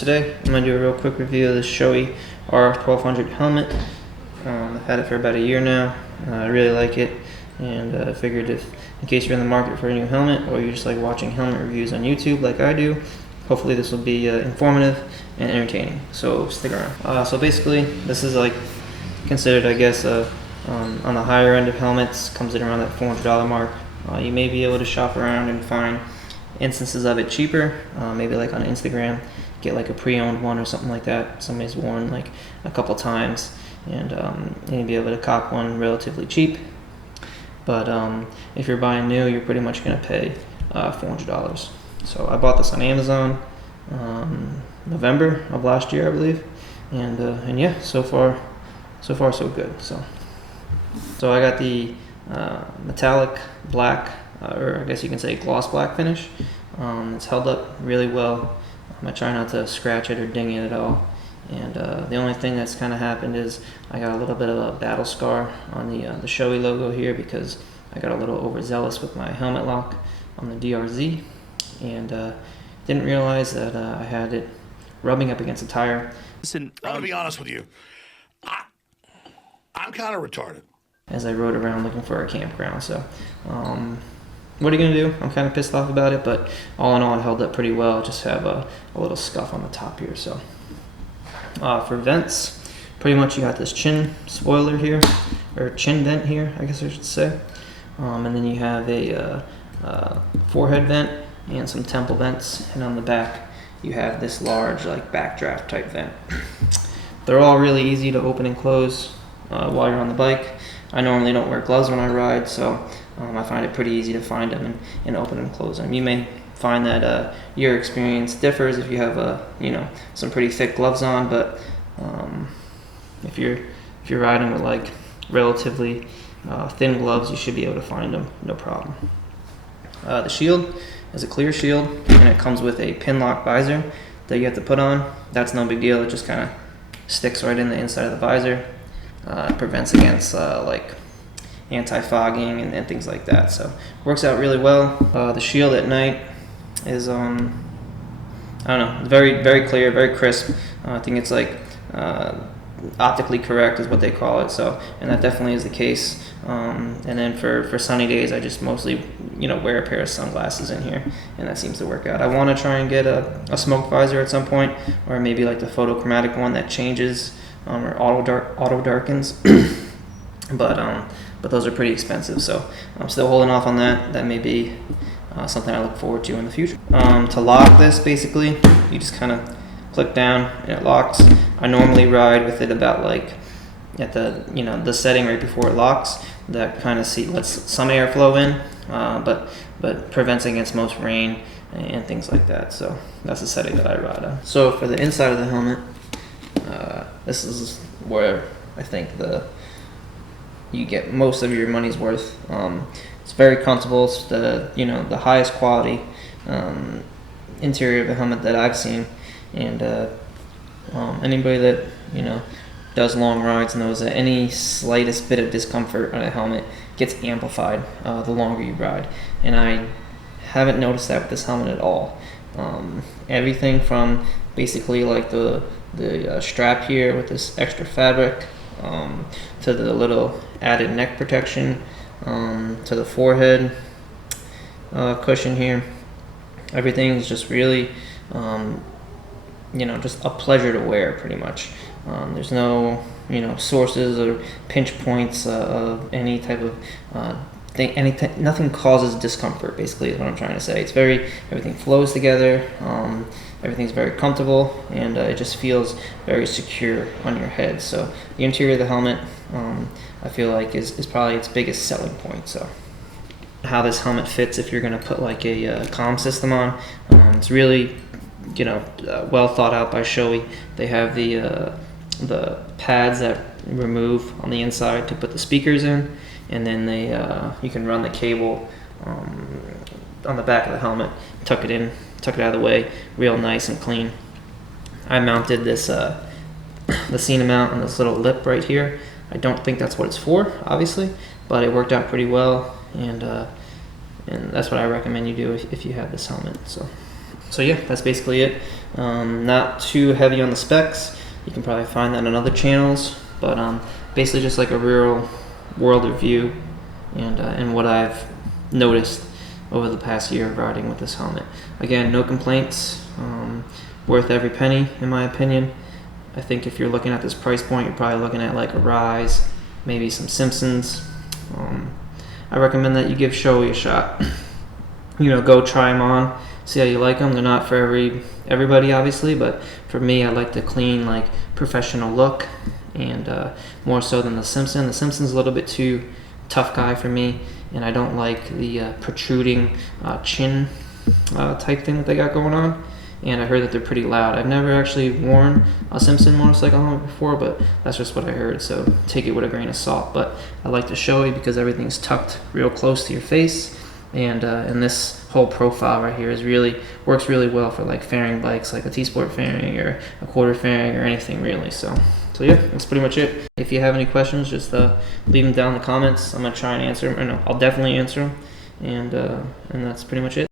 Today I'm going to do a real quick review of this Shoei RF-1200 helmet. I've had it for about a year now. I really like it, and I figured in case you're in the market for a new helmet, or you just like watching helmet reviews on YouTube like I do, hopefully this will be informative and entertaining, so stick around. So basically this is like considered, I guess, on the higher end of helmets, comes in around that $400 mark. You may be able to shop around and find instances of it cheaper, maybe like on Instagram, get like a pre-owned one or something like that. Somebody's worn like a couple times, and you'll be able to cop one relatively cheap. But if you're buying new, you're pretty much going to pay $400. So I bought this on Amazon November of last year, I believe, and yeah, so far so good. So I got the metallic black, or I guess you can say gloss black finish. It's held up really well. I try not to scratch it or ding it at all. And the only thing that's kind of happened is I got a little bit of a battle scar on the Shoei logo here, because I got a little overzealous with my helmet lock on the DRZ, and didn't realize that I had it rubbing up against a tire. Listen, I'm gonna be honest with you. I'm kind of retarded. As I rode around looking for a campground, so what are you gonna do? I'm kind of pissed off about it, but all in all, it held up pretty well. I just have a little scuff on the top here. So for vents, pretty much you got this chin spoiler here, or chin vent here, I guess I should say, and then you have a forehead vent and some temple vents, and on the back you have this large like backdraft type vent. They're all really easy to open and close while you're on the bike. I normally don't wear gloves when I ride, so I find it pretty easy to find them and open and close them. You may find that your experience differs if you have some pretty thick gloves on, but if you're riding with like relatively thin gloves, you should be able to find them no problem. The shield is a clear shield, and it comes with a pin lock visor that you have to put on. That's no big deal. It just kind of sticks right in the inside of the visor. It prevents against like anti-fogging and things like that, so works out really well. The shield at night is I don't know, very, very clear, very crisp. I think it's like optically correct is what they call it, so, and that definitely is the case. And then for sunny days, I just mostly wear a pair of sunglasses in here, and that seems to work out. I want to try and get a smoke visor at some point, or maybe like the photochromatic one that changes or auto darkens. But those are pretty expensive, so I'm still holding off on that. That may be something I look forward to in the future. To lock this, basically, you just kind of click down and it locks. I normally ride with it about like at the setting right before it locks. That kind of lets some airflow in, but prevents against most rain and things like that. So that's the setting that I ride on. So for the inside of the helmet, this is where I think you get most of your money's worth. It's very comfortable. It's the highest quality interior of a helmet that I've seen, and anybody that does long rides knows that any slightest bit of discomfort on a helmet gets amplified the longer you ride, and I haven't noticed that with this helmet at all. Everything from basically like the strap here with this extra fabric, to the little added neck protection, to the forehead cushion here. Everything is just really, just a pleasure to wear, pretty much. There's no, sources or pinch points of any type of thing. Nothing causes discomfort, basically, is what I'm trying to say. Everything flows together. Everything's very comfortable, and it just feels very secure on your head. So the interior of the helmet, I feel like is probably its biggest selling point. So how this helmet fits, if you're going to put like a comm system on, it's really well thought out by Shoei. They have the pads that remove on the inside to put the speakers in, and then you can run the cable on the back of the helmet, tuck it out of the way, real nice and clean. I mounted this the scene mount on this little lip right here. I don't think that's what it's for, obviously, but it worked out pretty well, and that's what I recommend you do if you have this helmet. So So yeah, that's basically it. Not too heavy on the specs. You can probably find that on other channels, but basically just like a real world review and what I've noticed over the past year of riding with this helmet. Again, no complaints. Worth every penny, in my opinion. I think if you're looking at this price point, you're probably looking at like a Rise, maybe some Simpsons. I recommend that you give Shoei a shot. Go try them on, see how you like them. They're not for everybody, obviously, but for me, I like the clean, like professional look, and more so than the Simpson. The Simpson's a little bit too tough guy for me, and I don't like the protruding chin type thing that they got going on. And I heard that they're pretty loud. I've never actually worn a Simpson motorcycle helmet before, but that's just what I heard, so take it with a grain of salt. But I like the Shoei because everything's tucked real close to your face, and this whole profile right here works really well for like fairing bikes, like a T-Sport fairing or a quarter fairing or anything really. So yeah, that's pretty much it. If you have any questions, just leave them down in the comments. I'm gonna try and answer them. Or no, I'll definitely answer them, and that's pretty much it.